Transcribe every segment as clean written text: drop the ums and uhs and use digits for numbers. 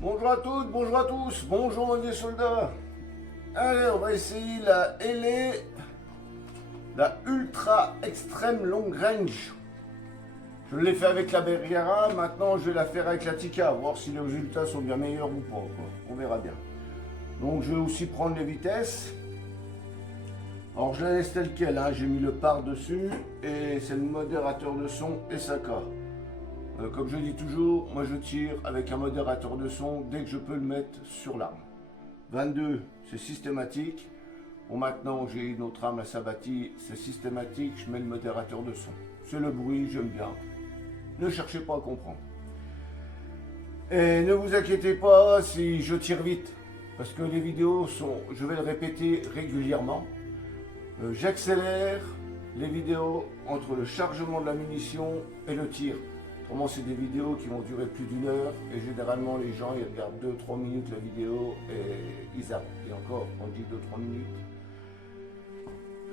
Bonjour à toutes, bonjour à tous, bonjour les soldats. Allez, on va essayer la LA, la Ultra Extreme Long Range. Je l'ai fait avec la Bergara, maintenant je vais la faire avec la Tikka, voir si les résultats sont bien meilleurs ou pas, quoi. On verra bien. Donc je vais aussi prendre les vitesses. Alors je la laisse telle quelle, hein. J'ai mis le par dessus et c'est le modérateur de son SAK. Comme je dis toujours, moi je tire avec un modérateur de son dès que je peux le mettre sur l'arme. 22, c'est systématique. Bon, maintenant j'ai une autre arme, la Sabati, c'est systématique, je mets le modérateur de son. C'est le bruit, j'aime bien. Ne cherchez pas à comprendre. Et ne vous inquiétez pas si je tire vite, parce que les vidéos sont, je vais le répéter régulièrement. J'accélère les vidéos entre le chargement de la munition et le tir. Autrement, c'est des vidéos qui vont durer plus d'une heure et généralement les gens ils regardent 2-3 minutes la vidéo et ils zappent. Et encore, on dit 2-3 minutes.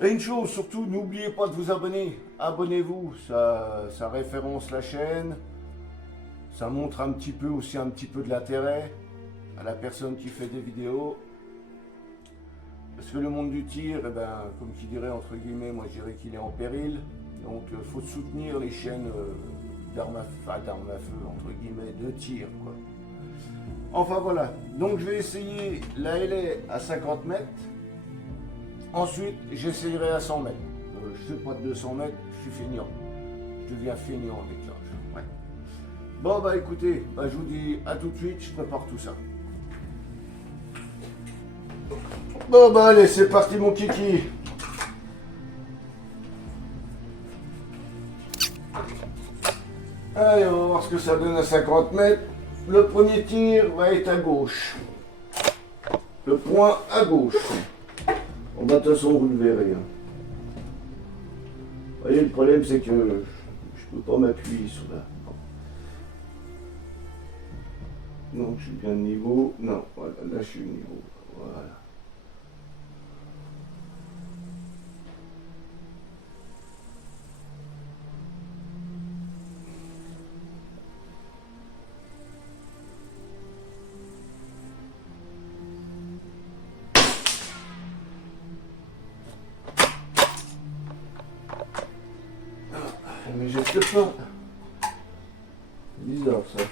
Et une chose, surtout, n'oubliez pas de vous abonner. Abonnez-vous, ça référence la chaîne. Ça montre un petit peu aussi un petit peu de l'intérêt à la personne qui fait des vidéos. Parce que le monde du tir, eh ben, comme qui dirait entre guillemets, moi je dirais qu'il est en péril. Donc il faut soutenir les chaînes d'armes à feu, entre guillemets, de tir, quoi. Enfin voilà, donc je vais essayer la LA à 50 mètres. Ensuite, j'essayerai à 100 mètres. Je ne fais pas de 200 mètres, je suis feignant. Je deviens feignant avec l'âge. Ouais. Bon bah écoutez, je vous dis à tout de suite, je prépare tout ça. Bon bah allez, c'est parti mon kiki. Allez, on va voir ce que ça donne à 50 mètres. Le premier tir va être à gauche. Le point à gauche. Bon bah de toute façon vous le verrez. Vous voyez, le problème c'est que je peux pas m'appuyer sur la... Non, je suis bien de niveau. Non, voilà, là je suis au niveau. Voilà. Mais je sais pas. C'est bizarre ça.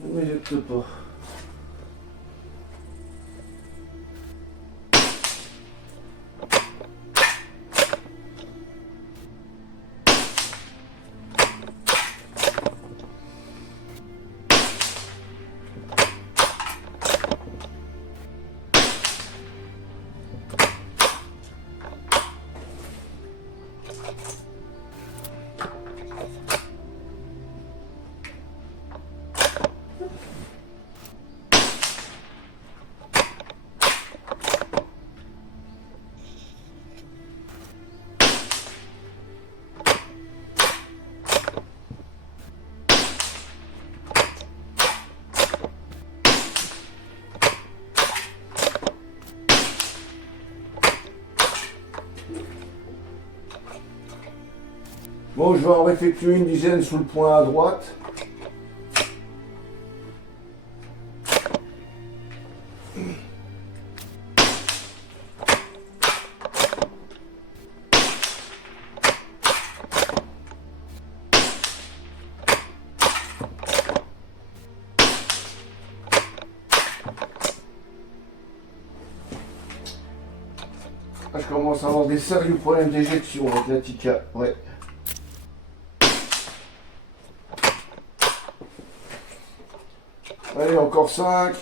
Mais je sais pas. Bon, je vais en effectuer une dizaine sous le point à droite. Là, je commence à avoir des sérieux problèmes d'éjection avec la Tikka. Ouais. Allez, encore 5.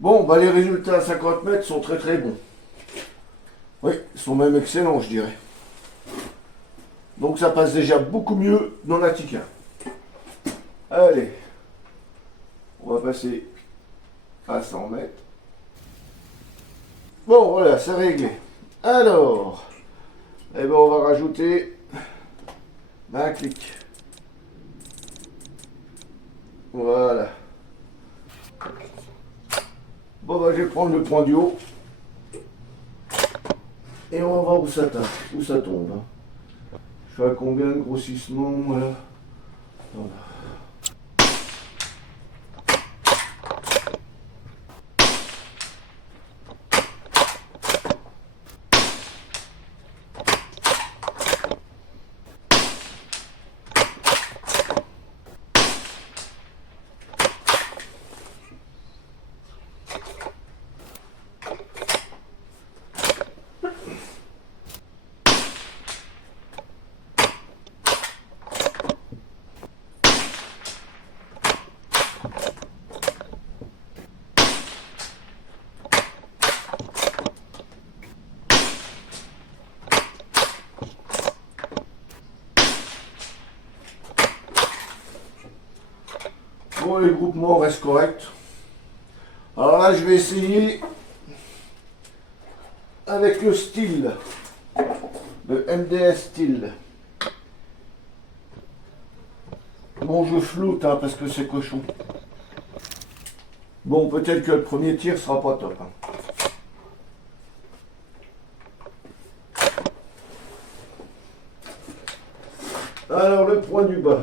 Bon, bah les résultats à 50 mètres sont très très bons. Oui, ils sont même excellents, je dirais. Donc ça passe déjà beaucoup mieux dans la Tikka. Allez, On va passer à 100 mètres. Bon, voilà, c'est réglé. Alors, eh ben, on va rajouter un clic. Voilà. Bon, bah, je vais prendre le point du haut. Et on va voir où ça tombe. Hein. Je fais à combien de grossissement, voilà. Voilà. Bon, les groupements restent corrects. Alors là, je vais essayer avec le style, le MDS style. Bon, je floute hein, parce que c'est cochon. Bon, peut-être que le premier tir sera pas top. Hein. Alors, le point du bas.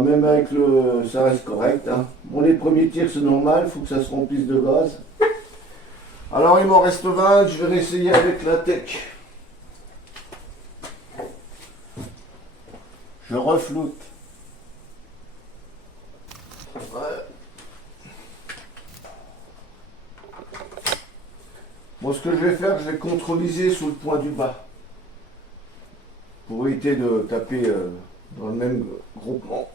Même avec le... ça reste correct. Hein. Bon, les premiers tirs c'est normal, il faut que ça se remplisse de gaz. Alors il m'en reste 20, je vais réessayer avec la tech. Je refloute. Ouais. Bon, ce que je vais faire, je vais contrôliser sous le point du bas. Pour éviter de taper dans le même groupement.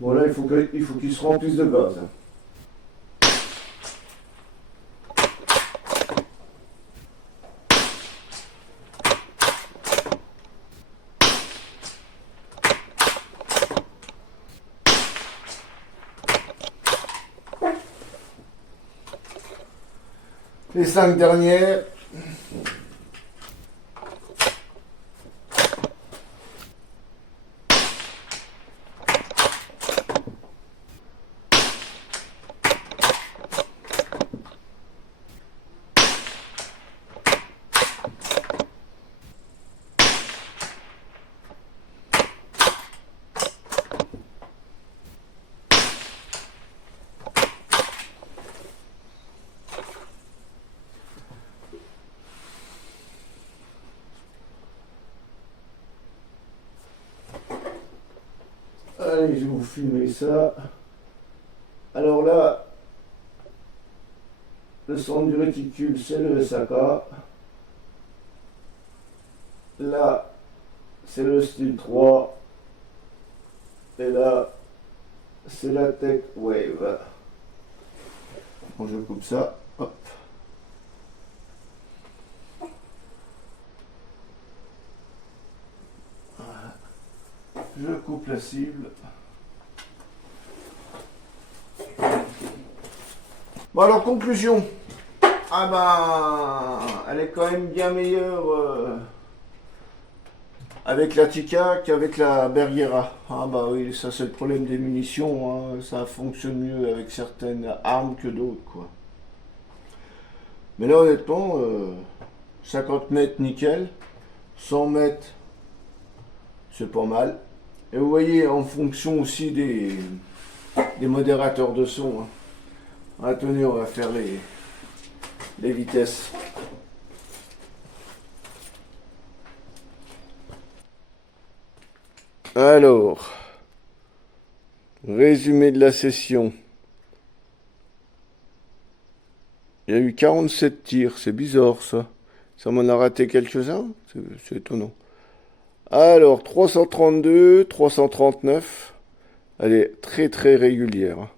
Bon là, il faut qu'il se remplisse de gaz. Les 5 dernières. Allez, je vais vous filmer ça. Alors là, le centre du réticule, c'est le SAK. Là, c'est le style 3. Et là, c'est la Tech Wave. Bon, je coupe ça. Hop. Je coupe la cible. Bon alors conclusion. Ah ben, elle est quand même bien meilleure avec la Tikka qu'avec la Bergera. Ah bah oui, ça c'est le problème des munitions. Hein. Ça fonctionne mieux avec certaines armes que d'autres quoi. Mais là honnêtement, 50 mètres, nickel. 100 mètres, c'est pas mal. Et vous voyez, en fonction aussi des modérateurs de son. Hein. Attendez, on va faire les vitesses. Alors, résumé de la session. Il y a eu 47 tirs, c'est bizarre ça. Ça m'en a raté quelques-uns, c'est étonnant. Alors, 332, 339. Elle est très très régulière.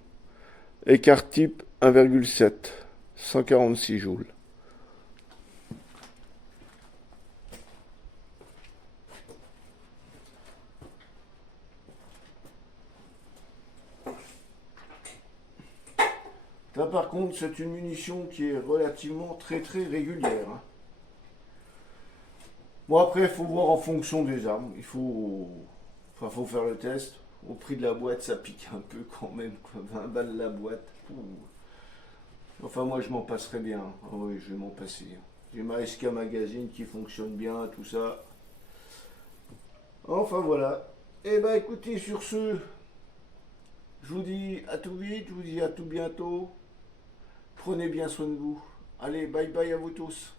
Écart type 1,7, 146 joules. Là par contre, c'est une munition qui est relativement très très régulière. Hein. Bon après, il faut voir en fonction des armes. Faut faire le test. Au prix de la boîte, ça pique un peu quand même. 20 balles la boîte. Ouh. Enfin moi je m'en passerai bien. Ah oui, je vais m'en passer. J'ai ma SK Magazine qui fonctionne bien, tout ça. Enfin voilà. Et ben écoutez, sur ce, je vous dis à tout vite, je vous dis à tout bientôt. Prenez bien soin de vous. Allez, bye bye à vous tous.